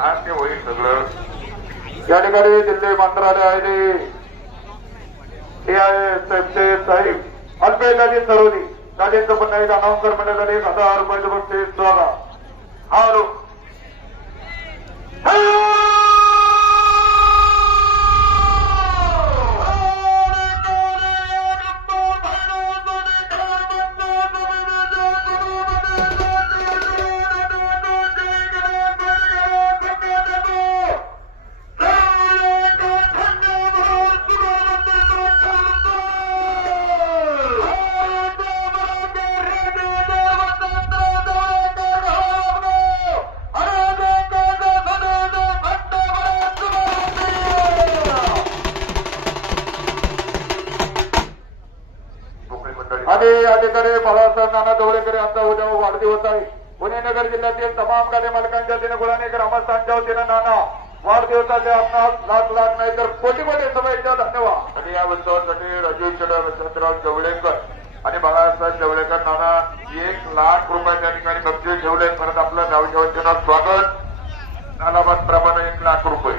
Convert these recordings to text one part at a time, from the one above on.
आज ते होईल सगळं. या ठिकाणी दिल्ली मंत्रालय आहे ते आहे साहेब अल्पेलाजी सरोदी राजेंद्र फडणवीस अनाउन्सर मंडळाने 1000 रुपये बक्षीस स्वागत. हॅलो आणि अधिकारी बाळासाहेब नाना दौरेकर यांचा उद्या वाढदिवस आहे. पुणे नगर जिल्ह्यातील तमाम गाडी मालकांच्या वतीने गुलाने ग्रामस्थांच्या वतीने नाना वाढदिवसाच्या आपणास लाख लाख नाही तर कोटी कोटी शुभेच्छा. धन्यवाद. आणि या उत्सवासाठी राजीव चढा वसंतराव जवळेकर आणि बाळासाहेब जवळेकर नाना 1 लाख रुपये त्या ठिकाणी बक्षीस ठेवले. परत आपलं गावच्या वतीनं स्वागत. नानाबाद प्रमाणे 1 लाख रुपये.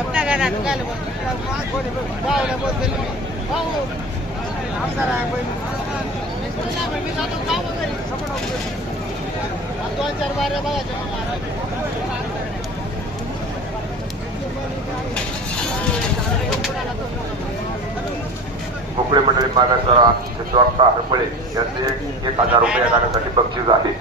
अपना गाना निकाल दोन चार बारे बघायचे. मोकळे मंडळी मागासरा हरपळे यांचे 1000 रुपये या गाण्यासाठी बक्षीस आहे.